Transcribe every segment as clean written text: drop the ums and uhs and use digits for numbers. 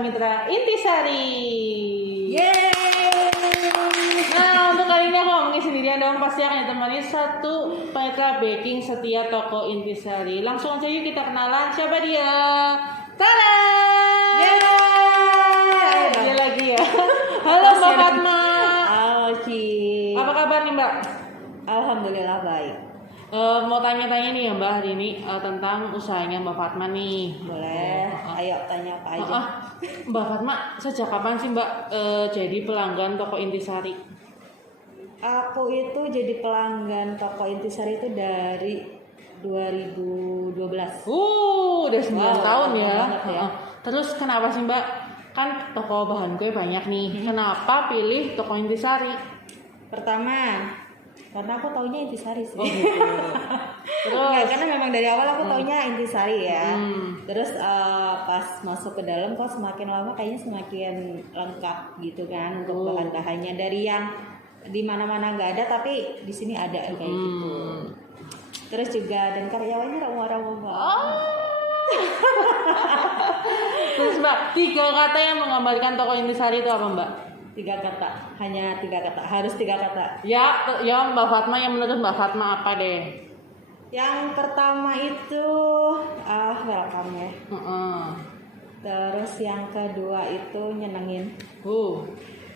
mitra Intisari. Yeay. Nah, untuk kali ini aku ngomongin sendirian dong. Pasti akan ditemani satu mitra baking setia toko Intisari. Langsung aja yuk kita kenalan. Siapa dia? Tada! Yeay. Dia lagi ya. Halo Mbak Fatma. Halo Ci. Apa kabar nih Mbak? Alhamdulillah baik. Mau tanya-tanya nih ya Mbak hari ini tentang usahanya Mbak Fatma nih. Boleh. Ayo tanya apa aja. Mbak Fatma, sejak kapan sih Mbak jadi pelanggan toko Intisari? Aku itu jadi pelanggan toko Intisari itu dari 2012. Udah 9 tahun ya. Banget ya. Terus kenapa sih Mbak? Kan toko bahan kue banyak nih. Kenapa pilih toko Intisari? Pertama, karena aku taunya Intisari sih. Oh gitu. Enggak, karena memang dari awal aku taunya Intisari ya. Hmm. Terus pas masuk ke dalam kok semakin lama kayaknya semakin lengkap gitu kan untuk bahan-bahannya, dari yang di mana-mana nggak ada tapi di sini ada kayak gitu. Terus juga dan karyawannya ramah-ramah banget. Terus Mbak, 3 kata yang menggambarkan toko Intisari itu apa Mbak? 3 kata, hanya 3 kata, harus 3 kata. Ya Mbak Fatma, yang menurut Mbak Fatma apa deh? Yang pertama itu welcome ya. Terus yang kedua itu nyenengin.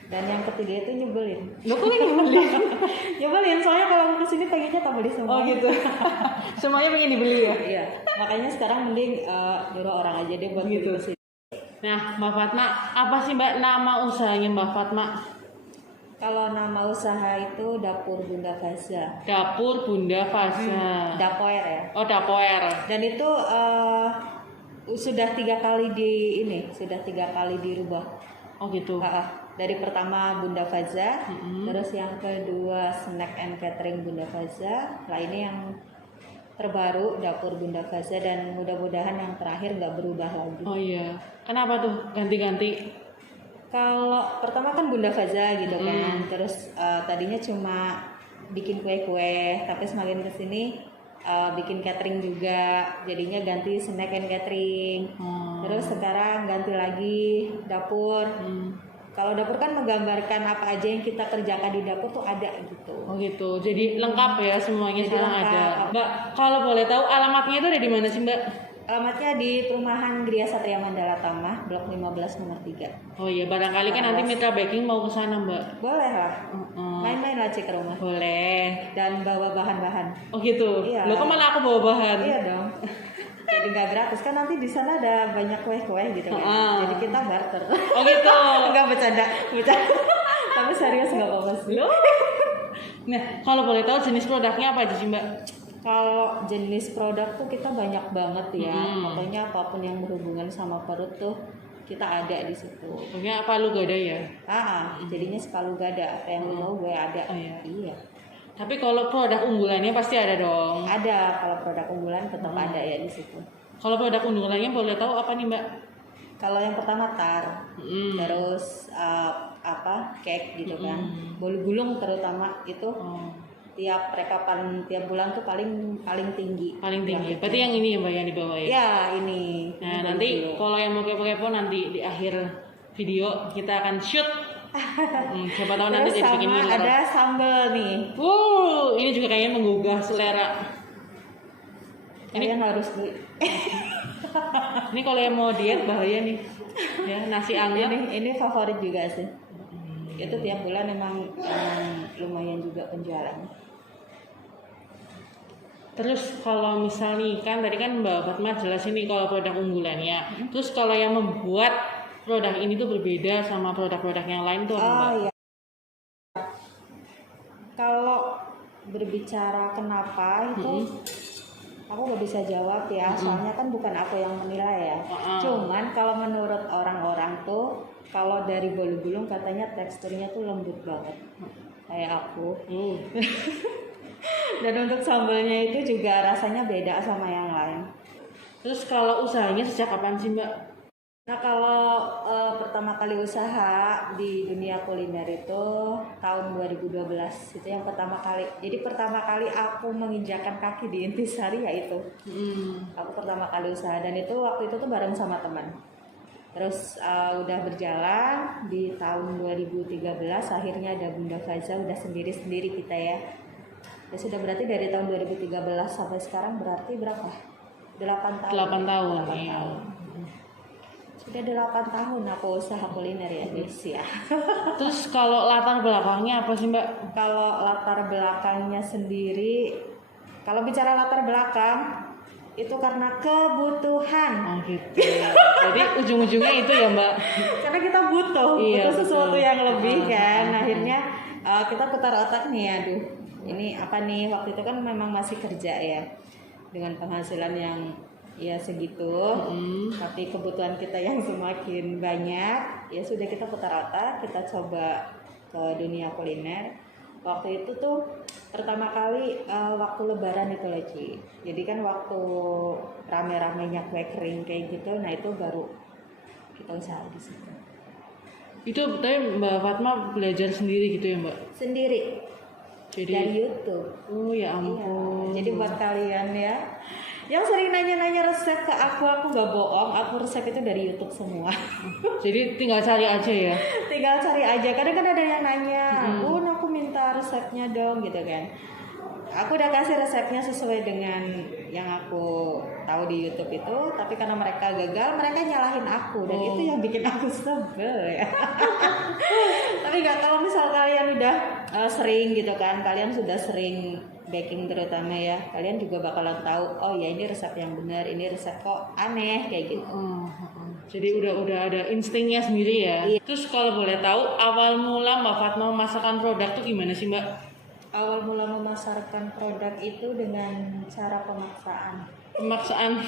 Dan yang ketiga itu nyebelin. Lo kok nyebelin? Nyebelin, soalnya kalau aku kesini pengennya tak beli semua. Oh gitu. Semuanya pengen dibeli ya? Iya. Makanya sekarang mending nyuruh orang aja deh buat Gitu. beli kesini. Nah Mbak Fatma, apa sih Mbak nama usahanya Mbak Fatma? Kalau nama usaha itu Dapur Bunda Faza. Dapur Bunda Faza. Dapoer ya. Oh Dapoer. Dan itu sudah 3 kali sudah 3 kali dirubah. Oh gitu. Dari pertama Bunda Faza, terus yang kedua Snack and Catering Bunda Faza, lah ini yang terbaru Dapur Bunda Faza, dan mudah-mudahan yang terakhir nggak berubah lagi. Oh iya. Kenapa tuh ganti-ganti? Kalau pertama kan Bunda Faza gitu kan, terus tadinya cuma bikin kue-kue, tapi semakin kesini bikin catering juga, jadinya ganti Snack and Catering. Terus sekarang ganti lagi Dapur. Kalau dapur kan menggambarkan apa aja yang kita kerjakan di dapur tuh ada gitu. Oh gitu. Jadi lengkap ya semuanya. Jadi sekarang lengkap. ada. Mbak, kalau boleh tahu alamatnya itu ada di mana sih Mbak? Alamatnya di perumahan Gria Satria Mandala Tama, Blok 15 nomor 3. Oh iya, barangkali kan nanti Mitra Baking mau ke sana Mbak. Boleh lah. Main-main lah cek ke rumah. Boleh. Dan bawa bahan-bahan. Oh gitu. Iya. Loh kok malah aku bawa bahan? Iya dong. Jadi nggak gratis kan, nanti di sana ada banyak kue-kue gitu kan. Jadi kita barter. Oh gitu. Nggak bercanda. Tapi serius nggak apa-apa sih. Nah, kalau boleh tahu jenis produknya apa aja sih Mbak? Kalau jenis produk tuh kita banyak banget ya. Pokoknya apapun yang berhubungan sama perut tuh kita ada di situ. Pokoknya Palu Gada ya? Jadinya sepalu gada. Apa yang lu mau gue ada. Oh, iya. Iya. Tapi kalau produk unggulannya pasti ada dong. Ada, kalau produk unggulan tetap ada ya di situ. Kalau produk unggulannya boleh tahu apa nih Mbak? Kalau yang pertama tar, terus cake gitu kan, bolu gulung terutama itu tiap rekapan tiap bulan tuh paling tinggi. Paling tinggi. Berarti yang ini ya Mbak yang di bawah ya? Ya ini. Nah nanti kalau yang mau kepo-kepo nanti di akhir video kita akan shoot. Siapa tahu nanti jadi bikin sama ngiler. ada sambal nih. Ini juga kayaknya menggugah selera. Kalian harus beli. Ini kalau yang mau diet bahaya nih. Ya, nasi anget. Ini favorit juga sih. Itu tiap bulan emang lumayan juga penjualannya. Terus kalau misal nih kan tadi kan Mbak Fatma jelasin nih kalau produk unggulannya. Terus kalau yang membuat produk ini tuh berbeda sama produk-produk yang lain tuh apa Mbak? Iya. Kalau berbicara kenapa itu aku gak bisa jawab ya, soalnya kan bukan aku yang menilai ya. Cuman kalau menurut orang-orang tuh kalau dari bolu gulung katanya teksturnya tuh lembut banget kayak aku. Dan untuk sambalnya itu juga rasanya beda sama yang lain. Terus kalau usahanya sejak kapan sih Mbak? Nah kalau pertama kali usaha di dunia kuliner itu tahun 2012, itu yang pertama kali. Jadi pertama kali aku menginjakan kaki di Intisari ya itu. Aku pertama kali usaha, dan itu waktu itu tuh bareng sama teman. Terus udah berjalan di tahun 2013 akhirnya ada Bunda Faza, udah sendiri-sendiri kita ya. Ya sudah, berarti dari tahun 2013 sampai sekarang berarti berapa? 8 tahun. 8 tahun. 8 Iya. tahun. Sudah 8 tahun aku usaha kuliner ya guys ya. Terus kalau latar belakangnya apa sih Mbak? Kalau latar belakangnya sendiri, kalau bicara latar belakang itu karena kebutuhan. Oh gitu. Jadi ujung-ujungnya itu ya Mbak. Karena kita butuh Iya, sesuatu betul. yang lebih kan. Akhirnya kita putar otak nih, aduh ini apa nih, waktu itu kan memang masih kerja ya dengan penghasilan yang ya segitu, tapi kebutuhan kita yang semakin banyak, ya sudah kita putar otak, kita coba ke dunia kuliner. Waktu itu tuh pertama kali waktu lebaran itu loh Ci. Jadi kan waktu rame-ramenya kue kering kayak gitu, nah itu baru kita usaha di situ. Itu tapi Mbak Fatma belajar sendiri gitu ya Mbak? Sendiri Jadi dari YouTube. oh ya ampun. Iya. Jadi buat kalian ya yang sering nanya-nanya resep ke aku nggak bohong, aku resep itu dari YouTube semua. Jadi tinggal cari aja ya. Tinggal cari aja. Kadang kan ada yang nanya, Bun aku minta resepnya dong gitu kan. Aku udah kasih resepnya sesuai dengan yang aku tahu di YouTube itu, tapi karena mereka gagal, mereka nyalahin aku dan itu yang bikin aku sebel ya. Tapi nggak, kalau misal kalian udah sering gitu kan, kalian sudah sering baking terutama ya, kalian juga bakalan tahu, oh ya ini resep yang benar, ini resep kok aneh kayak gitu. Jadi udah ada instingnya sendiri ya. Iya. Terus kalau boleh tahu awal mula Mbak Fatma memasarkan produk tuh gimana sih Mbak? Awal mula memasarkan produk itu dengan cara pemaksaan. Pemaksaan.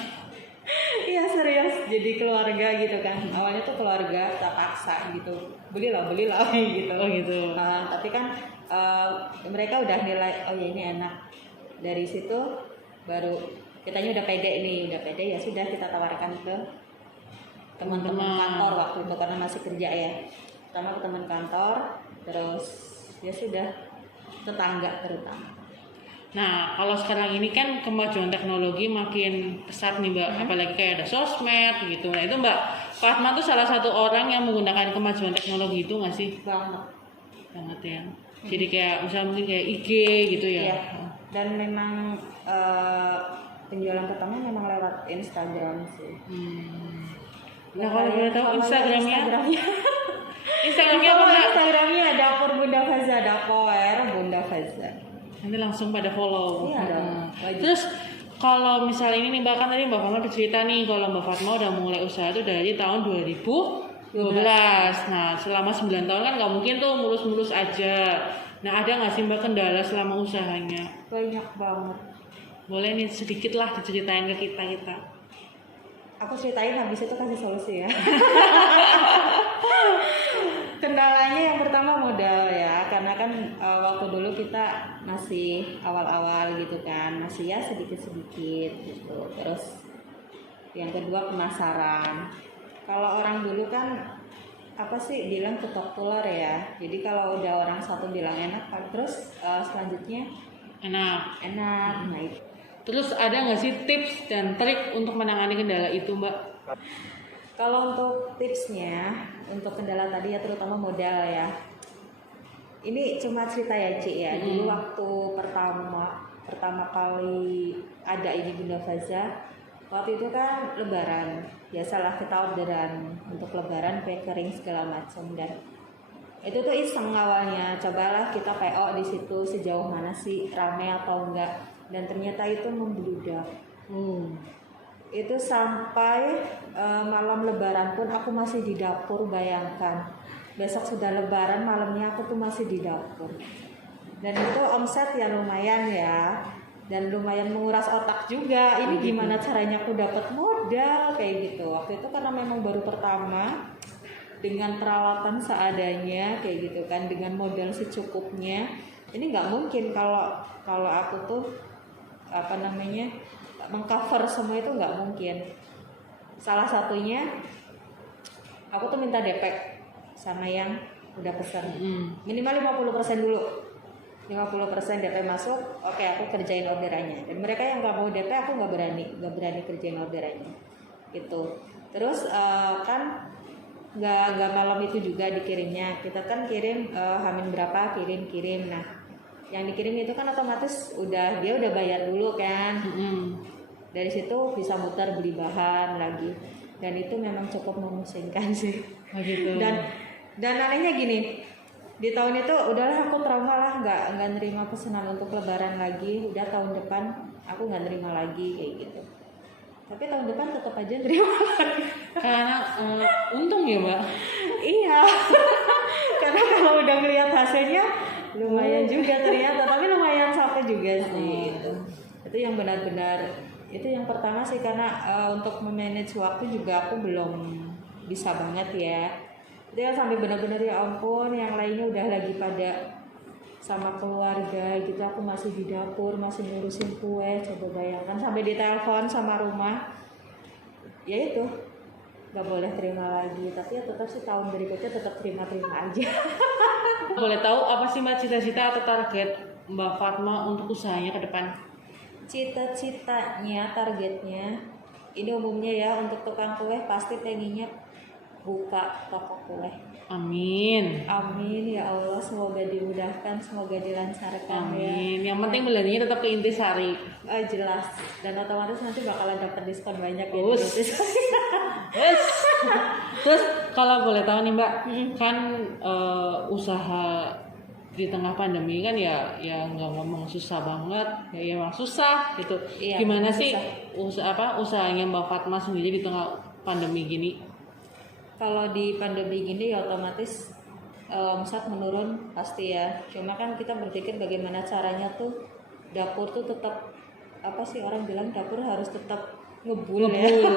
Iya serius, jadi keluarga gitu kan. Awalnya tuh keluarga tak paksa gitu, belilah gitu. Oh gitu. Tapi kan mereka udah nilai, oh ya ini enak. Dari situ baru kitanya udah pede ya sudah kita tawarkan ke teman-teman kantor waktu itu karena masih kerja ya. Pertama ke teman kantor, terus ya sudah tetangga terutama. Nah, kalau sekarang ini kan kemajuan teknologi makin pesat nih Mbak, apalagi kayak ada sosmed gitu. Nah itu Mbak Fatma tuh salah satu orang yang menggunakan kemajuan teknologi itu nggak sih? Banget ya. Jadi kayak misalnya mungkin kayak IG gitu ya. Iya. Dan memang penjualan pertama memang lewat Instagram sih. Nah kalau boleh tahu Instagramnya apa Mbak? Instagramnya dapur Bunda Faza, dapur Bunda Faza. Nanti langsung pada follow. Iya dong. Terus kalau misalnya ini nih Mbak, kan tadi Mbak Fatma bercerita nih kalau Mbak Fatma udah mulai usaha itu dari tahun 2012. Nah selama 9 tahun kan nggak mungkin tuh mulus-mulus aja. Nah ada nggak sih Mbak kendala selama usahanya? Banyak banget. Boleh nih sedikit lah diceritain ke kita. Aku ceritain habis itu kasih solusi ya. Kendalanya yang pertama modal ya, karena kan waktu dulu kita masih awal-awal gitu kan, masih ya sedikit-sedikit gitu. Terus yang kedua pemasaran. Kalau orang dulu kan apa sih bilang ketok telur ya. Jadi kalau udah orang satu bilang enak, terus selanjutnya Enak. Nah itu. Terus ada nggak sih tips dan trik untuk menangani kendala itu Mbak? Kalau untuk tipsnya, untuk kendala tadi ya terutama modal ya. Ini cuma cerita ya Ci ya. Dulu waktu pertama kali ada ini Bunda Faza, waktu itu kan lebaran. Biasalah kita orderan untuk lebaran kue kering segala macam, dan itu tuh iseng awalnya. Cobalah kita PO di situ sejauh mana sih, rame atau enggak. Dan ternyata itu membludak. Itu sampai malam lebaran pun aku masih di dapur, bayangkan. Besok sudah lebaran, malamnya aku tuh masih di dapur. Dan itu omset ya lumayan ya. Dan lumayan menguras otak juga. Ini gimana caranya aku dapat modal kayak gitu. Waktu itu karena memang baru pertama, dengan peralatan seadanya kayak gitu kan, dengan modal secukupnya. Ini nggak mungkin kalau aku tuh mengcover semua itu nggak mungkin. Salah satunya aku tuh minta DP sama yang udah pesan. Minimal 50% dulu. 50% DP masuk, oke aku kerjain orderannya. Dan mereka yang nggak mau DP aku nggak berani kerjain orderannya. Gitu. Terus kan nggak malam itu juga dikirimnya. Kita kan kirim hamin berapa kirim. Nah, yang dikirim itu kan otomatis dia udah bayar dulu kan. Dari situ bisa muter beli bahan lagi. Dan itu memang cukup memusingkan sih. Oh gitu. Dan anehnya gini, di tahun itu udahlah aku trauma lah, nggak nerima pesanan untuk lebaran lagi. Udah tahun depan aku nggak nerima lagi kayak gitu. Tapi tahun depan tetap aja nerima lagi. Karena untung ya mbak. Iya. Karena kalau udah ngeliat hasilnya lumayan juga ternyata, tapi lumayan sampai juga sih. Itu yang benar-benar, itu yang pertama sih, karena untuk memanage waktu juga aku belum bisa banget ya. Itu yang sampai benar-benar ya ampun, yang lainnya udah lagi pada sama keluarga gitu, aku masih di dapur, masih ngurusin kue. Coba bayangkan, sampai ditelepon sama rumah. Ya itu, nggak boleh terima lagi. Tapi ya tetap sih tahun berikutnya tetap terima-terima aja. Boleh tahu apa sih mbak cita-cita atau target Mbak Fatma untuk usahanya ke depan? Cita-citanya, targetnya, ini umumnya ya, untuk tukang kue pasti pengennya buka toko kue. Amin. Amin ya Allah, semoga dimudahkan, semoga dilancarkan. Amin. Yang penting belanja tetap ke Intisari. Jelas, dan otomatis nanti bakalan dapat diskon banyak ya. Yes. Terus kalau boleh tahu nih mbak, kan usaha di tengah pandemi kan ya nggak ngomong susah banget, ya emang susah gitu. Iya, gimana susah. sih usahanya Mbak Fatma sendiri di tengah pandemi gini? Kalau di pandemi gini ya otomatis omset menurun pasti ya. Cuma kan kita berpikir bagaimana caranya tuh dapur tuh tetap, apa sih orang bilang, dapur harus tetap ngebul ya.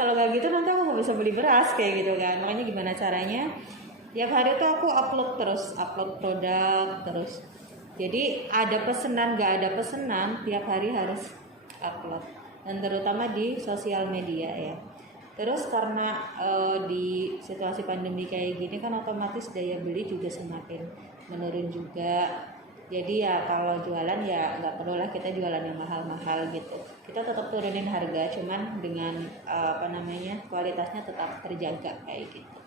Kalau nggak gitu nanti aku nggak bisa beli beras kayak gitu kan. Makanya gimana caranya? Tiap hari tuh aku upload produk terus. Jadi ada pesanan nggak ada pesanan, tiap hari harus upload. Dan terutama di sosial media ya. Terus karena di situasi pandemi kayak gini kan otomatis daya beli juga semakin menurun juga. Jadi ya kalau jualan ya nggak perlulah kita jualan yang mahal-mahal gitu. Kita tetap turunin harga, cuman dengan kualitasnya tetap terjaga kayak gitu.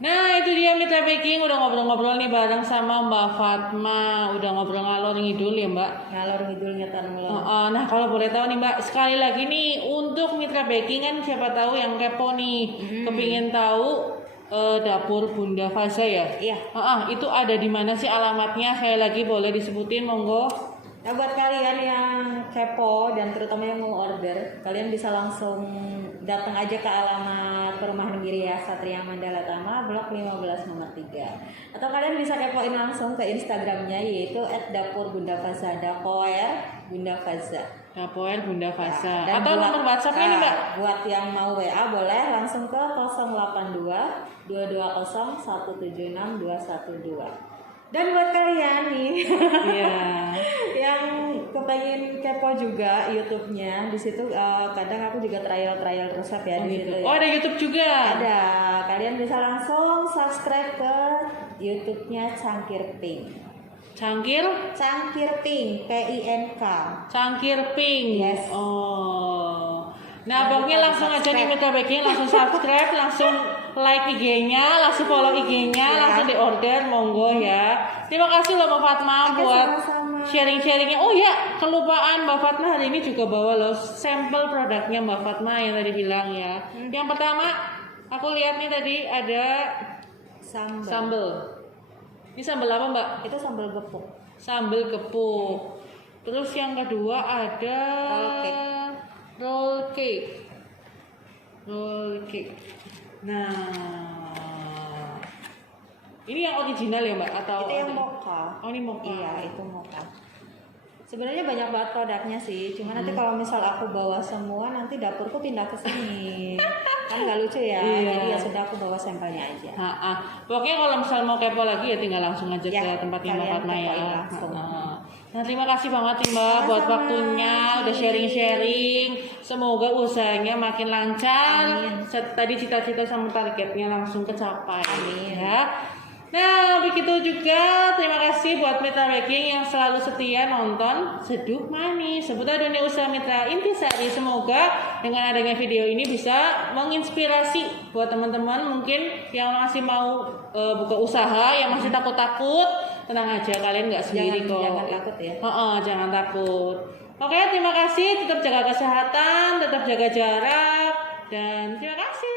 Nah itu dia Mitra Baking, udah ngobrol-ngobrol nih bareng sama Mbak Fatma, udah ngobrol ngalor ngidul ya Mbak. Ngalor ngidulnya tanulur. Nah kalau boleh tahu nih Mbak, sekali lagi nih untuk Mitra Baking kan siapa tahu yang kepo nih, kepingin tahu dapur Bunda Faza ya. Iya. Itu ada di mana sih alamatnya? Sekali lagi boleh disebutin monggo. Nah buat kalian yang kepo dan terutama yang mau order, kalian bisa langsung datang aja ke alamat Perumahan Giriya Satria Mandala Tama, Blok 15 nomor 3. Atau kalian bisa kepoin langsung ke Instagramnya, yaitu @dapur_bunda_faza, Dapoer Bunda Faza. Dapoer Bunda Faza. Dan Atau nomor WhatsApp-nya nih Mbak? Buat yang mau WA boleh langsung ke 082 220 176 212. Dan buat kalian nih yang kepengen kepo juga YouTube-nya, di situ kadang aku juga trial resep ya di situ. Oh ada YouTube juga? Ada. Kalian bisa langsung subscribe ke YouTube-nya Cangkir Pink. Cangkir Pink, PINK. Cangkir Pink. Yes. Oh. Nah, pokoknya langsung aja nih Mitra Baking, langsung subscribe, langsung like IG-nya, langsung follow IG-nya, langsung diorder, monggo ya. Terima kasih loh Mbak Fatma buat sharing-sharingnya. Oh ya, kelupaan Mbak Fatma hari ini juga bawa loh sampel produknya Mbak Fatma yang tadi bilang ya. Yang pertama, aku lihat nih tadi ada sambal. Ini sambal apa Mbak? Itu sambal gepuk. Sambal gepuk. Terus yang kedua ada roll cake. Nah, ini yang original ya Mbak atau? Itu yang mocha. Oh ini mocha. Iya itu mocha. Sebenarnya banyak banget produknya sih. Cuma nanti kalau misal aku bawa semua, nanti dapurku pindah ke sini. Kan nggak lucu ya. Iya. Jadi ya sudah aku bawa sampelnya aja. Pokoknya kalau misal mau kepo lagi ya tinggal langsung aja ke tempatnya Mbak Fatma ya. Nah terima kasih banget nih Mbak buat waktunya, udah sharing-sharing. Semoga usahanya makin lancar. Tadi cita-cita sama targetnya langsung kecapai. Amin. Ya. Nah gitu juga terima kasih buat Mitra Baking yang selalu setia nonton Seduh Manis seputar dunia usaha Mitra Intisari. Semoga dengan adanya video ini bisa menginspirasi buat teman-teman mungkin yang masih mau buka usaha, yang masih takut-takut, tenang aja, kalian nggak sendiri kok. Jangan takut ya. Jangan takut. Oke, terima kasih. Tetap jaga kesehatan, tetap jaga jarak, dan terima kasih.